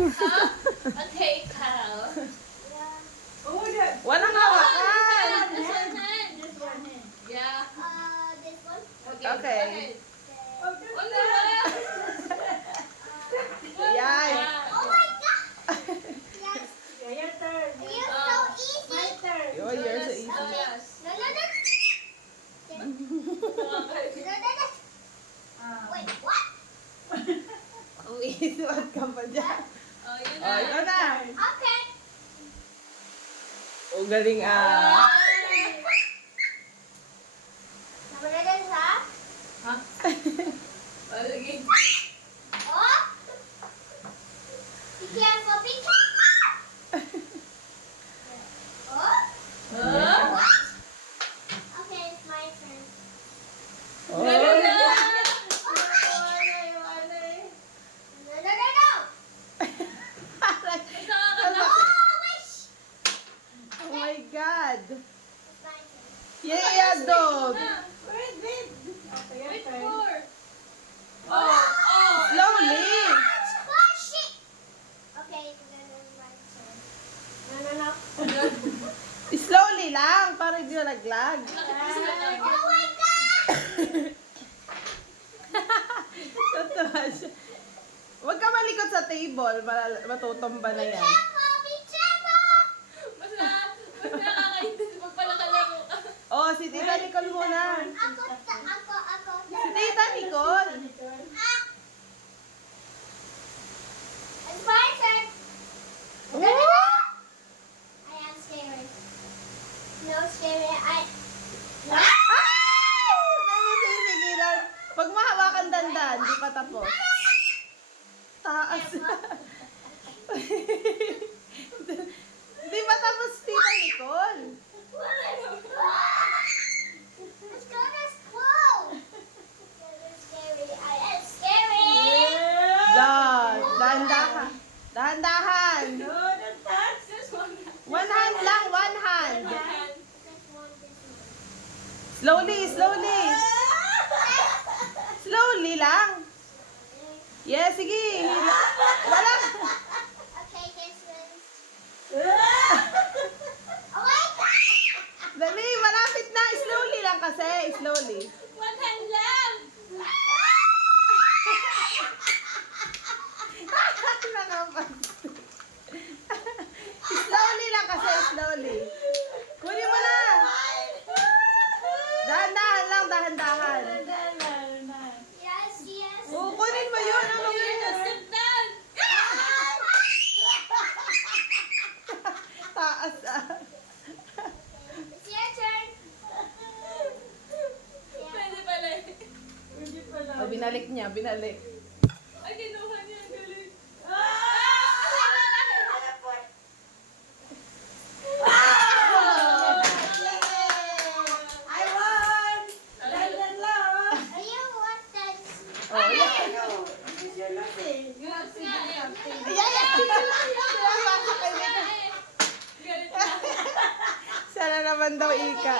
Okay, pal. Oh, that. Walang hawakan. This one hand. This one hand. Yeah. This one. Okay. Okay. Oh, this Ano one. ba? Yay. Oh my god! Yes. Yeah, your turn. You're so easy. My turn. Oh, you're so easy. Yes. No, no, no. No, no, no. Wait, what? Umiiwan ka pa dyan. Oh, yun Oh, na. ikaw na. Okay. Oh, galing ah. Naman ha? Ha? Palagi. Oh! Be careful, be careful! Oh? Huh? What? Okay, it's my turn. Oh. Ganun na. No, no, no, no! Nakakatawa. Oh, wish! Oh my God. It's my turn. Yeah, dog. Wait, wait. Okay, your Wait turn. for. Oh. Slowly. Oh, shit! Okay, then it's my turn. No, no, no. Slowly lang, para hindi nalaglag. Oh my god! Totoo siya. Huwag ka malikot sa table, matutumba na yan. Careful, be careful! Mas nakakainis pag pala kalaro ka. Oh, si Tita Nicole muna. Ako. Si Tita Nicole. Ah! It's my turn. Oh! I am scary. No scary. Ay! Sige lang. Pag mahawakan dandan, di pa tapos. Taas. Di pa tapos, Tita Nicole. Let's go to school. Scary. I am scary. Dahan-dahan. Dahan-dahan. No, don't touch. This one. One hand lang, one hand. Hand. Slowly, slowly. Slowly lang. Yes, sige. Wala. Okay, this one. Oh my god! Dali, malapit na. Slowly lang kasi. Slowly. One hand lang. Nakapansin. Slowly lang kasi. Slowly. Kunin mo na. Dahan-dahan lang, dahan-dahan. Yes, yes. Oo, kunin mo yun. Ano You're yun? the sit down. Taas ah. It's your turn. Pwede pala eh. Pwede pala. Oh, binalik niya, binalik. Ay, kinuha niya. Ang galing. I won! Dandan lang. Are you what that? Oh, yeah. This is your loss eh. You have to do something. Yeah. Pinapasok kayo dito. Galit na. Sana naman daw ika.